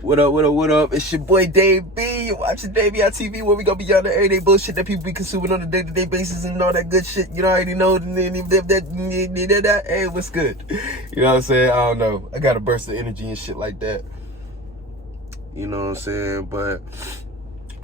What up, what up, what up? It's your boy Dave B. You're watching Dave B on TV, where we gonna be on the everyday bullshit that people be consuming on a day-to-day basis and all that good shit. You know, already know that. Hey, what's good? You know what I'm saying? I don't know. I got a burst of energy and shit like that. You know what I'm saying? But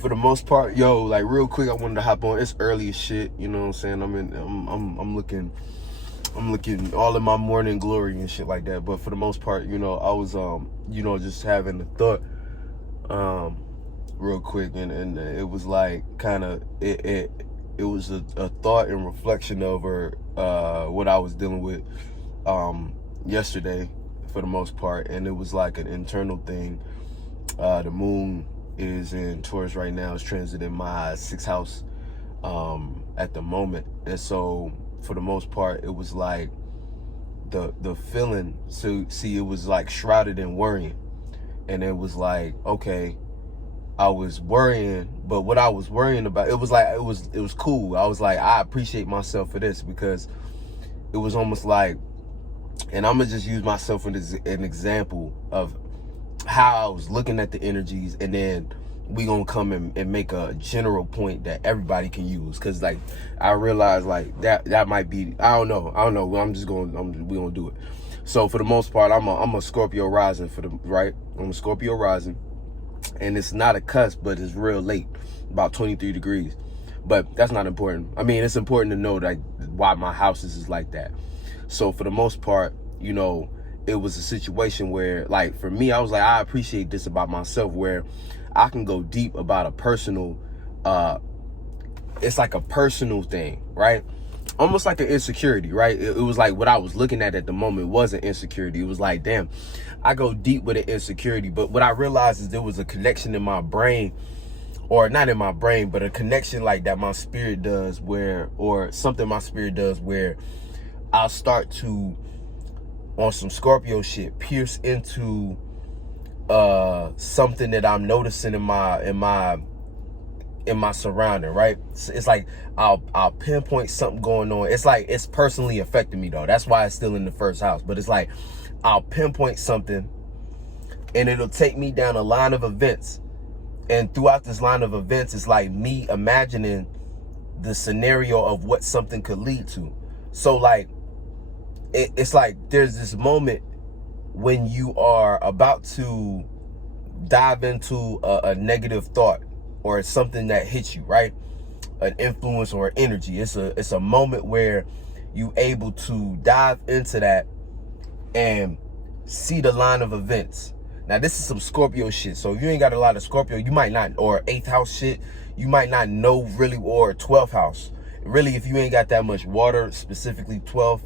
for the most part, yo, like real quick, I wanted to hop on. It's early as shit. You know what I'm saying? I'm looking all in my morning glory and shit like that. But for the most part, you know, I was just having a thought real quick, and it was like kind of it was a thought and reflection over what I was dealing with yesterday for the most part, and it was like an internal thing. The moon is in Taurus right now. It's transiting my 6th house at the moment, and so for the most part, it was like the feeling. So see, it was like shrouded in worrying, and it was like, okay, I was worrying, but what I was worrying about, it was like it was cool. I was like, I appreciate myself for this, because it was almost like, and I'm gonna just use myself as an example of how I was looking at the energies, and then we gonna come and make a general point that everybody can use, because like I realized like that might be, I don't know we gonna do it. So for the most part, I'm a Scorpio rising I'm a Scorpio rising, and it's not a cusp, but it's real late, about 23 degrees, but that's not important. I mean, it's important to know that why my house is like that. So for the most part, you know, it was a situation where, like, for me, I was like, I appreciate this about myself, where I can go deep about a personal, it's like a personal thing, right? Almost like an insecurity, right? It was like what I was looking at the moment wasn't insecurity. It was like, damn, I go deep with an insecurity. But what I realized is there was a connection in my brain, or not in my brain, but a connection like that my spirit does, or something my spirit does, where I'll start to, on some Scorpio shit, pierce into something that I'm noticing in my surrounding, right? It's like I'll pinpoint something going on. It's like it's personally affecting me though. That's why it's still in the 1st house. But it's like I'll pinpoint something, and it'll take me down a line of events. And throughout this line of events, it's like me imagining the scenario of what something could lead to. So like it's like there's this moment when you are about to dive into a negative thought, or something that hits you, right? An influence or energy. It's a moment where you able to dive into that and see the line of events. Now, this is some Scorpio shit. So if you ain't got a lot of Scorpio, you might not, or 8th house shit, you might not know really, or 12th house. Really, if you ain't got that much water, specifically 4th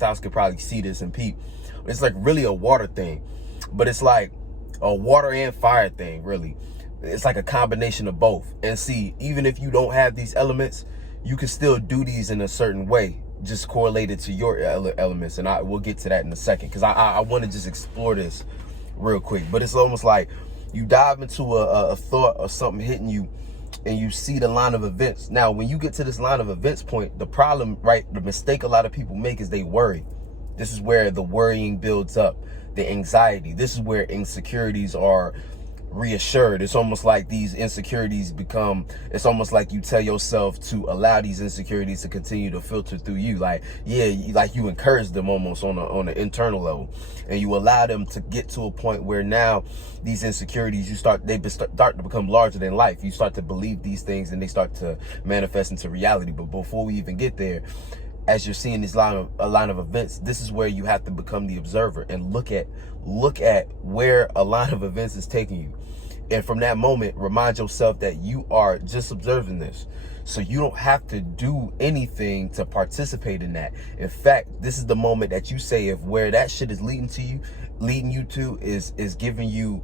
house could probably see this and peep. It's like really a water thing, but it's like a water and fire thing, really. It's like a combination of both. And see, even if you don't have these elements, you can still do these in a certain way, just correlated to your elements. And we'll get to that in a second, because I want to just explore this real quick. But it's almost like you dive into a thought or something hitting you, and you see the line of events. Now, when you get to this line of events point, the problem, right, the mistake a lot of people make is they worry. This is where the worrying builds up, the anxiety. This is where insecurities are reassured. It's almost like these insecurities become, it's almost like you tell yourself to allow these insecurities to continue to filter through you. Like, yeah, like you encourage them almost on an internal level, and you allow them to get to a point where now these insecurities, they start to become larger than life. You start to believe these things, and they start to manifest into reality. But before we even get there, as you're seeing this line of events, this is where you have to become the observer and look at where a line of events is taking you. And from that moment, remind yourself that you are just observing this. So you don't have to do anything to participate in that. In fact, this is the moment that you say, if where that shit is leading you to is giving you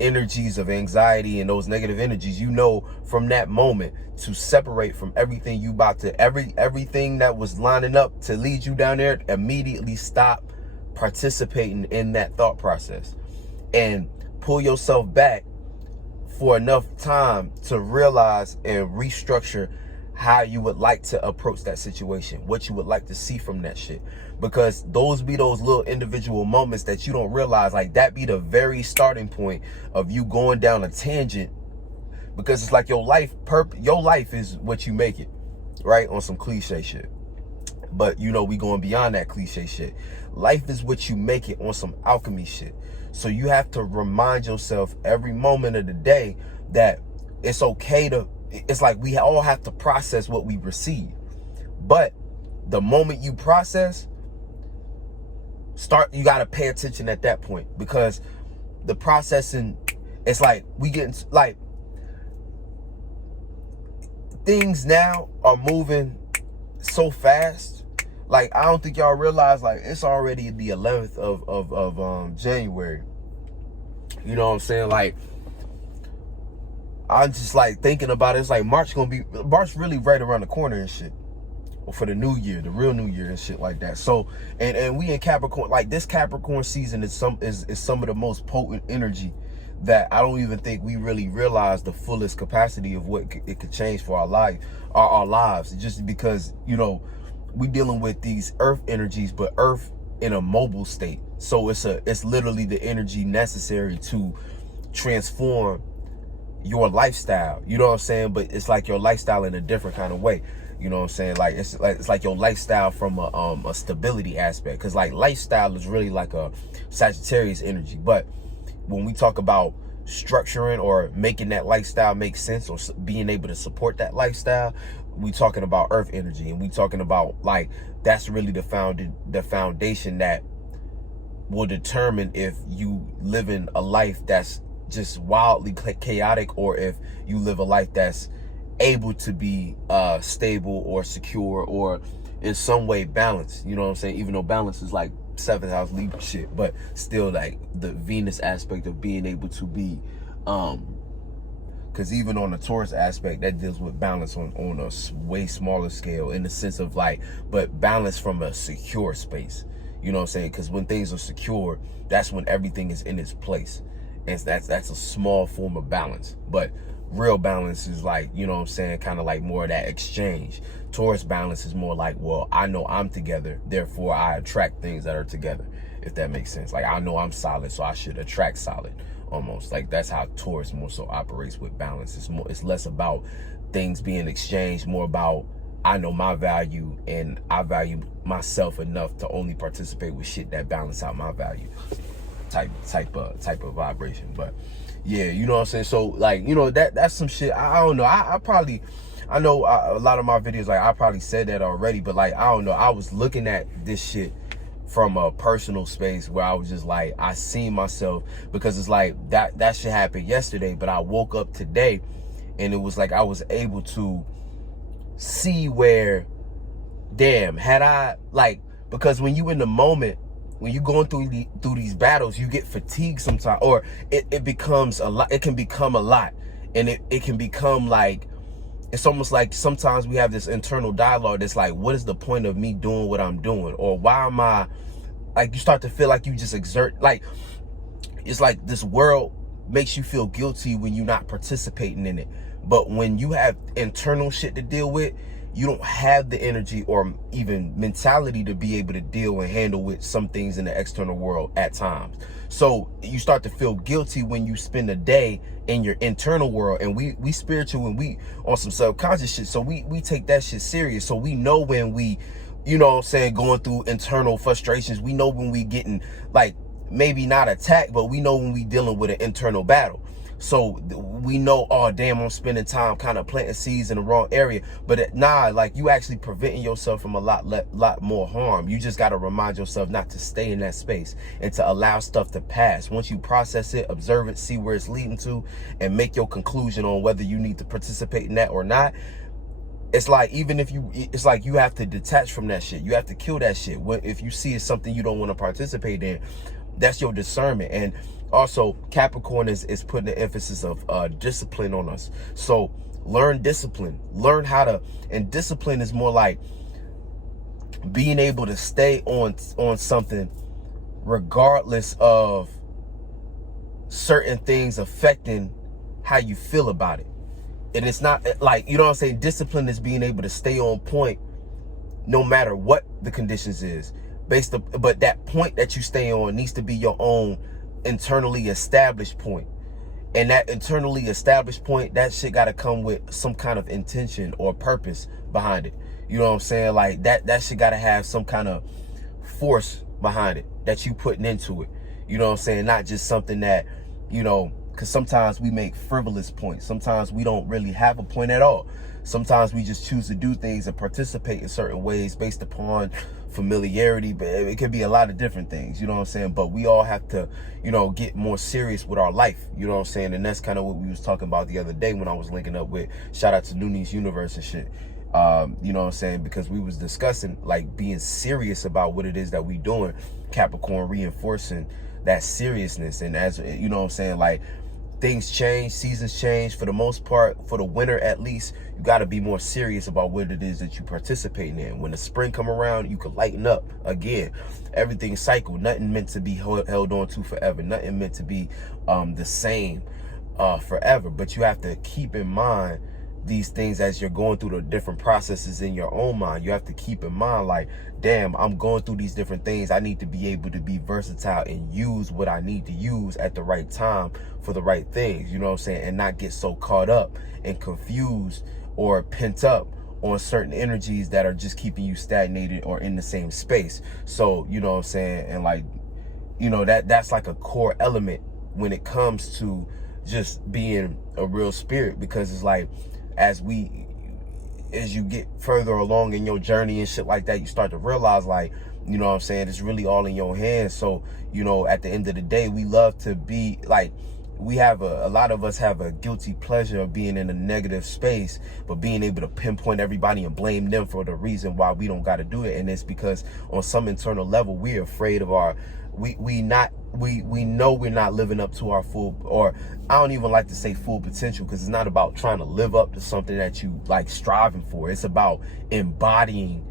energies of anxiety and those negative energies, you know from that moment to separate from everything you about to, everything that was lining up to lead you down there, immediately stop participating in that thought process and pull yourself back for enough time to realize and restructure how you would like to approach that situation, what you would like to see from that shit. Because those be those little individual moments that you don't realize, like that be the very starting point of you going down a tangent. Because it's like your life is what you make it, right? On some cliche shit. But you know, we going beyond that cliche shit. Life is what you make it on some alchemy shit. So you have to remind yourself every moment of the day that it's okay to, it's like we all have to process what we receive. But the moment you process, you got to pay attention at that point, because the processing, it's like we get like things now are moving so fast. Like, I don't think y'all realize, like, it's already the 11th of January. You know what I'm saying? Like, I'm just like thinking about it. It's like March really right around the corner and shit. For the new year, the real new year and shit like that. So, and we in Capricorn, like this Capricorn season is some of the most potent energy that I don't even think we really realize the fullest capacity of what it could change for our lives. Just because, you know, we dealing with these earth energies, but earth in a mobile state. So it's literally the energy necessary to transform your lifestyle. You know what I'm saying? But it's like your lifestyle in a different kind of way. You know what I'm saying? Like it's like your lifestyle from a stability aspect. Cause like lifestyle is really like a Sagittarius energy. But when we talk about structuring or making that lifestyle make sense, or being able to support that lifestyle, we talking about earth energy. And we talking about, like, that's really the foundation that will determine if you living a life that's just wildly chaotic, or if you live a life that's able to be stable or secure or in some way balanced. You know what I'm saying? Even though balance is like 7th house Libra shit, but still, like, the Venus aspect of being able to be because even on the Taurus aspect, that deals with balance on a way smaller scale, in the sense of like, but balance from a secure space. You know what I'm saying? Because when things are secure, that's when everything is in its place. And that's a small form of balance. But real balance is like, you know what I'm saying, kind of like more of that exchange. Taurus balance is more like, well, I know I'm together, therefore I attract things that are together, if that makes sense. Like, I know I'm solid, so I should attract solid. Almost like that's how Taurus more so operates with balance. It's less about things being exchanged, more about, I know my value and I value myself enough to only participate with shit that balance out my value. Type of vibration. But yeah, you know what I'm saying? So, like, you know, that's some shit. I don't know. I know a lot of my videos, like, I probably said that already, but like, I don't know. I was looking at this shit from a personal space where I was just like, I seen myself, because it's like that shit happened yesterday, but I woke up today and it was like I was able to see where, damn, had I, like, because when you in the moment, when you going through these battles, you get fatigued sometimes, or it becomes a lot. It can become a lot, and it can become like, it's almost like sometimes we have this internal dialogue that's like, what is the point of me doing what I'm doing? Or why am I, like, you start to feel like you just exert, like, it's like this world makes you feel guilty when you're not participating in it. But when you have internal shit to deal with, you don't have the energy or even mentality to be able to deal and handle with some things in the external world at times. So you start to feel guilty when you spend a day in your internal world. And we spiritual, and we on some subconscious shit. So we take that shit serious. So we know when we, you know what I'm saying, going through internal frustrations. We know when we getting, like, maybe not attacked, but we know when we dealing with an internal battle. So we know, oh damn, I'm spending time kind of planting seeds in the wrong area. But nah, like, you actually preventing yourself from a lot more harm. You just got to remind yourself not to stay in that space and to allow stuff to pass. Once you process it, observe it, see where it's leading to, and make your conclusion on whether you need to participate in that or not. It's like, even if it's like you have to detach from that shit. You have to kill that shit. If you see it's something you don't want to participate in, that's your discernment. And also, Capricorn is putting the emphasis of discipline on us. So learn discipline, learn how to, and discipline is more like being able to stay on something regardless of certain things affecting how you feel about it. And it's not like, you know what I'm saying? Discipline is being able to stay on point no matter what the conditions is. But that point that you stay on needs to be your own internally established point. And that internally established point, that shit got to come with some kind of intention or purpose behind it. You know what I'm saying? Like that shit got to have some kind of force behind it that you putting into it. You know what I'm saying? Not just something that, you know, because sometimes we make frivolous points. Sometimes we don't really have a point at all. Sometimes we just choose to do things and participate in certain ways based upon familiarity, but it could be a lot of different things, you know what I'm saying? But we all have to, you know, get more serious with our life, you know what I'm saying? And that's kind of what we was talking about the other day when I was linking up with, shout out to Nooney's Universe and shit. You know what I'm saying? Because we was discussing like being serious about what it is that we doing, Capricorn reinforcing that seriousness. And as you know what I'm saying, like things change, seasons change. For the most part, for the winter at least, you got to be more serious about what it is that you participating in. When the spring come around, you can lighten up again. Everything's cycle. Nothing meant to be held on to forever. Nothing meant to be the same forever. But you have to keep in mind these things as you're going through the different processes in your own mind. You have to keep in mind, like, damn, I'm going through these different things. I need to be able to be versatile and use what I need to use at the right time for the right things, you know what I'm saying? And not get so caught up and confused or pent up on certain energies that are just keeping you stagnated or in the same space. So, you know what I'm saying? And like, you know, that's like a core element when it comes to just being a real spirit, because it's like, as you get further along in your journey and shit like that, you start to realize, like, you know what I'm saying, it's really all in your hands. So, you know, at the end of the day, we love to be like, we have a lot of us have a guilty pleasure of being in a negative space, but being able to pinpoint everybody and blame them for the reason why we don't got to do it. And it's because on some internal level, we're afraid of our, we know we're not living up to our full, or I don't even like to say full potential, because it's not about trying to live up to something that you like striving for. It's about embodying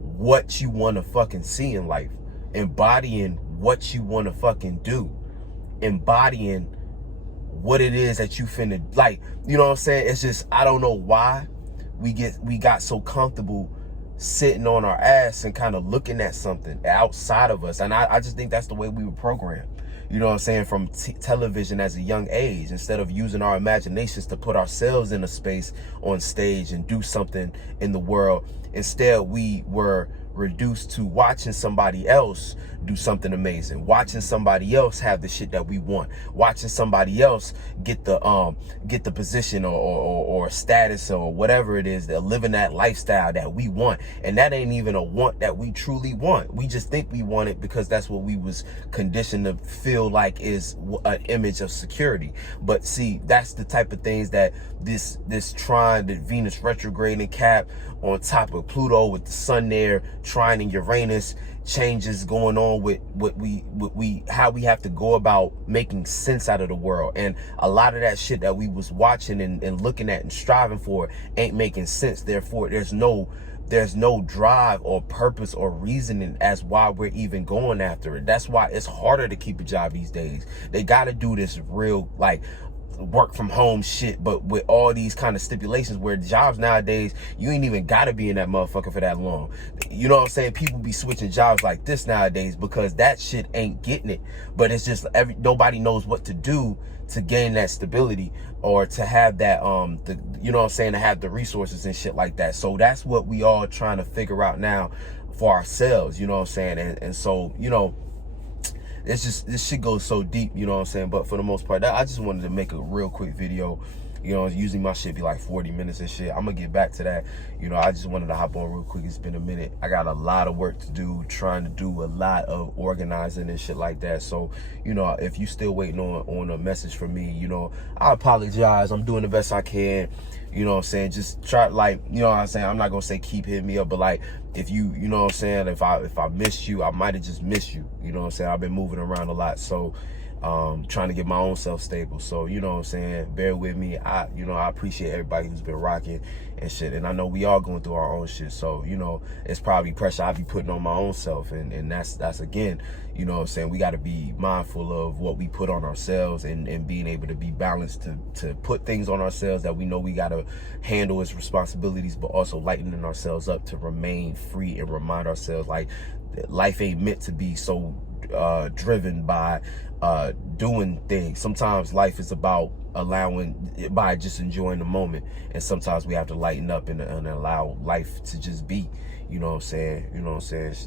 what you want to fucking see in life, embodying what you want to fucking do, embodying what it is that you finna, like, you know what I'm saying? It's just, I don't know why we got so comfortable sitting on our ass and kind of looking at something outside of us. And I just think that's the way we were programmed, you know what I'm saying, from television as a young age. Instead of using our imaginations to put ourselves in a space on stage and do something in the world, instead we were reduced to watching somebody else do something amazing, watching somebody else have the shit that we want, watching somebody else get the position or status or whatever it is, they're living that lifestyle that we want. And that ain't even a want that we truly want. We just think we want it because that's what we was conditioned to feel like is an image of security. But see, that's the type of things that this trine, that Venus retrograde and Cap on top of Pluto with the sun there, trine in Uranus, changes going on with how we have to go about making sense out of the world. And a lot of that shit that we was watching and looking at and striving for ain't making sense. Therefore, there's no drive or purpose or reasoning as why we're even going after it. That's why it's harder to keep a job these days. They got to do this real, like, work from home shit, but with all these kind of stipulations where jobs nowadays, you ain't even gotta be in that motherfucker for that long. You know what I'm saying? People be switching jobs like this nowadays because that shit ain't getting it. But it's just nobody knows what to do to gain that stability or to have that you know what I'm saying, to have the resources and shit like that. So that's what we all trying to figure out now for ourselves, you know what I'm saying? And so, you know, it's just, this shit goes so deep, you know what I'm saying? But for the most part, I just wanted to make a real quick video. You know, usually my shit be like 40 minutes and shit. I'm gonna get back to that. You know, I just wanted to hop on real quick. It's been a minute. I got a lot of work to do, trying to do a lot of organizing and shit like that. So, you know, if you still waiting on a message from me, you know, I apologize. I'm doing the best I can. You know what I'm saying? Just try, like, you know what I'm saying? I'm not gonna say keep hitting me up, but like, if you know what I'm saying, if I missed you, I might have just missed you. You know what I'm saying? I've been moving around a lot. So trying to get my own self stable. So, you know what I'm saying? Bear with me. I appreciate everybody who's been rocking and shit. And I know we all going through our own shit. So, it's probably pressure I be putting on my own self. And that's again, you know what I'm saying? We got to be mindful of what we put on ourselves and being able to be balanced to put things on ourselves that we know we got to handle as responsibilities, but also lightening ourselves up to remain free and remind ourselves like life ain't meant to be so driven by doing things. Sometimes life is about by just enjoying the moment, and sometimes we have to lighten up and allow life to just be. You know what I'm saying?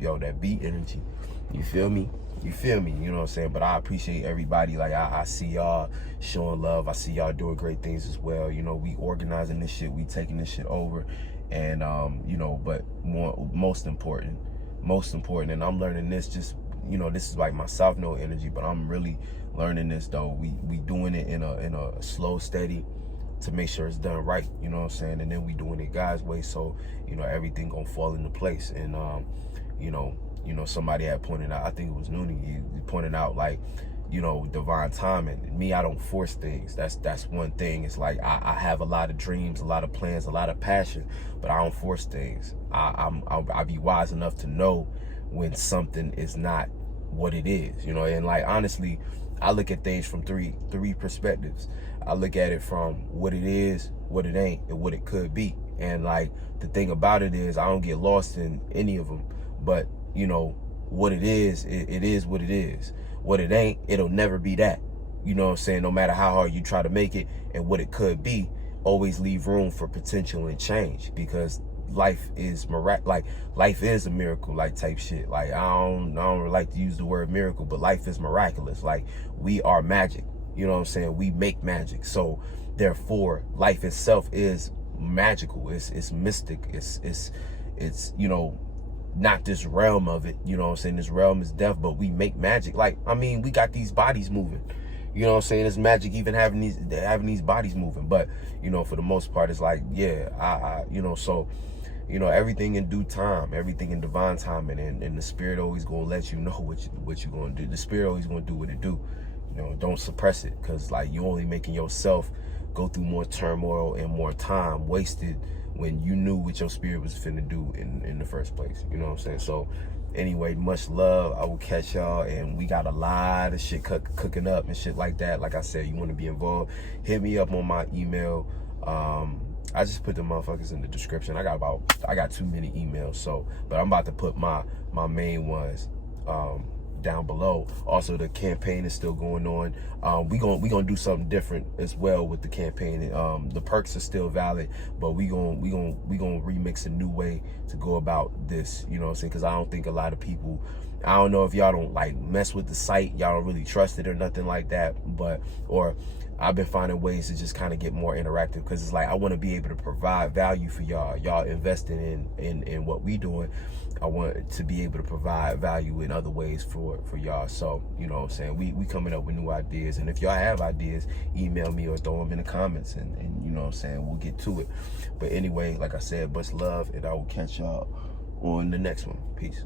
Yo, that beat energy, you feel me? You know what I'm saying? But I appreciate everybody. Like I see y'all showing love. I see y'all doing great things as well. We organizing this shit, we taking this shit over, and but most important, and I'm learning this just, this is like my South Node energy, but I'm really learning this though. We doing it in a slow, steady, to make sure it's done right, you know what I'm saying? And then we doing it God's way, so everything gonna fall into place. And somebody had pointed out, I think it was Noonie, he pointed out like, divine timing. Me, I don't force things. That's one thing. It's like I have a lot of dreams, a lot of plans, a lot of passion, but I don't force things. I'll be wise enough to know when something is not what it is, and like honestly, I look at things from three perspectives. I look at it from what it is, what it ain't, and what it could be. And like the thing about it is I don't get lost in any of them, but what it is, it is what it is. What it ain't, it'll never be that. You know what I'm saying? No matter how hard you try to make it. And what it could be, always leave room for potential and change, because life is life is a miracle, like type shit. Like I don't really like to use the word miracle, but life is miraculous. Like we are magic. You know what I'm saying? We make magic. So therefore, life itself is magical. It's mystic. It's not this realm of it, you know what I'm saying? This realm is death, but we make magic. Like, I mean, we got these bodies moving. You know what I'm saying? It's magic even having these bodies moving. But, for the most part, it's like, yeah, so, everything in due time, everything in divine timing, and the spirit always gonna let you know what you're gonna do. The spirit always gonna do what it do. Don't suppress it, because like you only making yourself go through more turmoil and more time wasted when you knew what your spirit was finna do in the first place. You know what I'm saying? So anyway, much love. I will catch y'all, and we got a lot of shit cooking up and shit like that. Like I said, you want to be involved, hit me up on my email. I just put the motherfuckers in the description. I got too many emails, so but I'm about to put my main ones down below. Also, the campaign is still going on. We gonna do something different as well with the campaign. The perks are still valid, but we gonna remix a new way to go about this. You know what I'm saying? Because I don't think a lot of people, I don't know if y'all don't like mess with the site, y'all don't really trust it or nothing like that, or I've been finding ways to just kind of get more interactive, because it's like I want to be able to provide value for y'all investing in what we doing. I want to be able to provide value in other ways for y'all. So you know what I'm saying, we coming up with new ideas, and if y'all have ideas, email me or throw them in the comments, and you know what I'm saying, we'll get to it. But anyway, like I said, much love, and I will catch y'all on the next one. Peace.